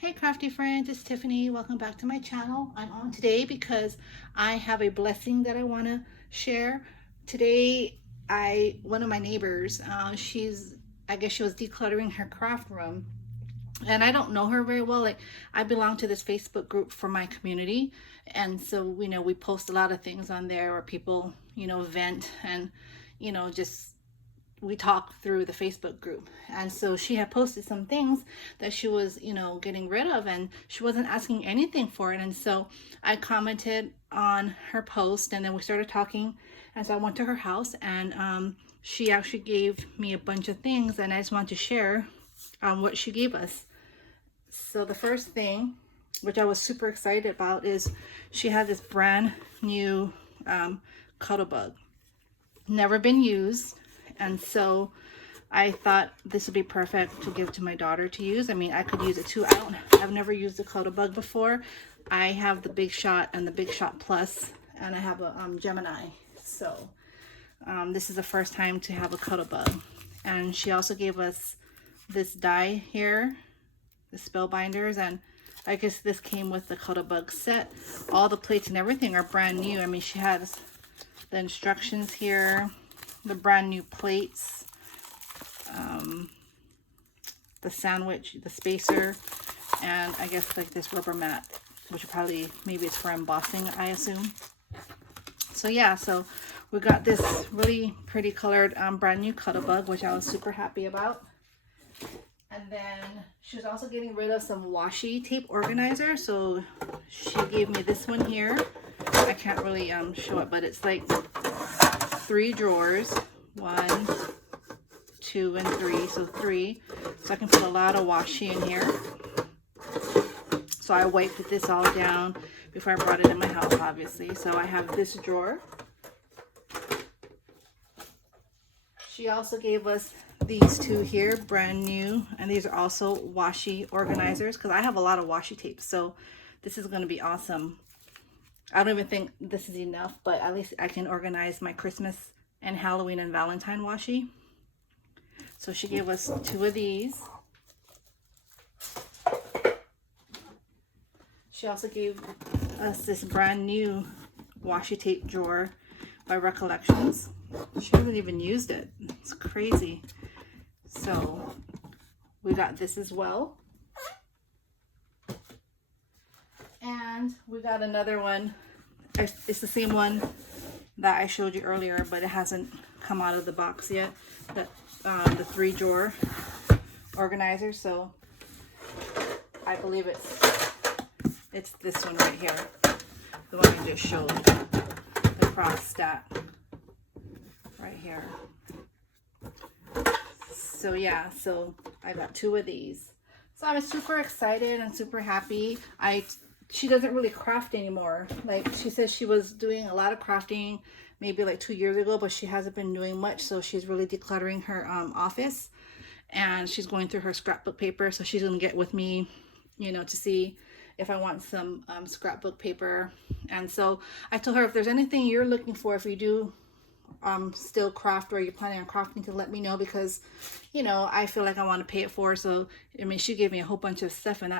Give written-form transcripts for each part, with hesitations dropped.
Hey crafty friends, it's Tiffany. Welcome back to my channel. I'm on today because I have a blessing that I want to share. Today, one of my neighbors, I guess she was decluttering her craft room, and I don't know her very well. Like, I belong to this Facebook group for my community, and so we post a lot of things on there where people vent and just we talk through the Facebook group. And so she had posted some things that she was, getting rid of, and she wasn't asking anything for it. And so I commented on her post, and then we started talking. And so I went to her house, and she actually gave me a bunch of things, and I just want to share what she gave us. So the first thing, which I was super excited about, is she had this brand new Cuttlebug. Never been used. And so I thought this would be perfect to give to my daughter to use. I mean, I could use it too. I've never used the Cuttlebug before. I have the Big Shot and the Big Shot Plus, and I have a Gemini. So this is the first time to have a Cuttlebug. And she also gave us this die here, the Spellbinders, and I guess this came with the Cuttlebug set. All the plates and everything are brand new. I mean, she has the instructions here, the brand new plates, the sandwich, the spacer, and I guess like this rubber mat, which probably maybe it's for embossing, I assume. So yeah, so we got this really pretty colored brand new Cuttlebug, which I was super happy about. And then she was also getting rid of some washi tape organizer, so she gave me this one here. I can't really show it, but it's like 3 drawers, 1, 2, and 3, so 3. So I can put a lot of washi in here. So I wiped this all down before I brought it in my house, obviously. So I have this drawer. She also gave us these two here, brand new, and these are also washi organizers, because I have a lot of washi tapes, so this is going to be awesome. I don't even think this is enough, but at least I can organize my Christmas and Halloween and Valentine washi. So she gave us 2 of these. She also gave us this brand new washi tape drawer by Recollections. She hasn't even used it. It's crazy. So we got this as well. And we got another one. It's the same one that I showed you earlier, but it hasn't come out of the box yet. The 3 drawer organizer. So I believe it's this one right here, the one I just showed, the cross stat right here. So yeah, so I got 2 of these. So I was super excited and super happy. She doesn't really craft anymore. Like, she says she was doing a lot of crafting maybe like 2 years ago, but she hasn't been doing much. So she's really decluttering her office, and she's going through her scrapbook paper. So she's gonna get with me, to see if I want some scrapbook paper. And so I told her, if there's anything you're looking for, if you do still craft or you're planning on crafting, to let me know, because I feel like I want to pay it for. So I mean, she gave me a whole bunch of stuff, and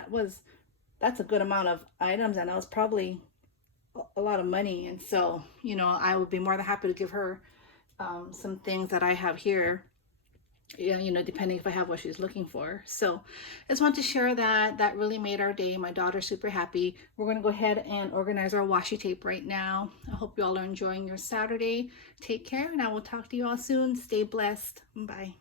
that's a good amount of items, and that was probably a lot of money. And so I would be more than happy to give her some things that I have here, depending if I have what she's looking for. So I just want to share that really made our day. My daughter's super happy. We're going to go ahead and organize our washi tape right now. I hope you all are enjoying your Saturday. Take care, and I will talk to you all soon. Stay blessed. Bye.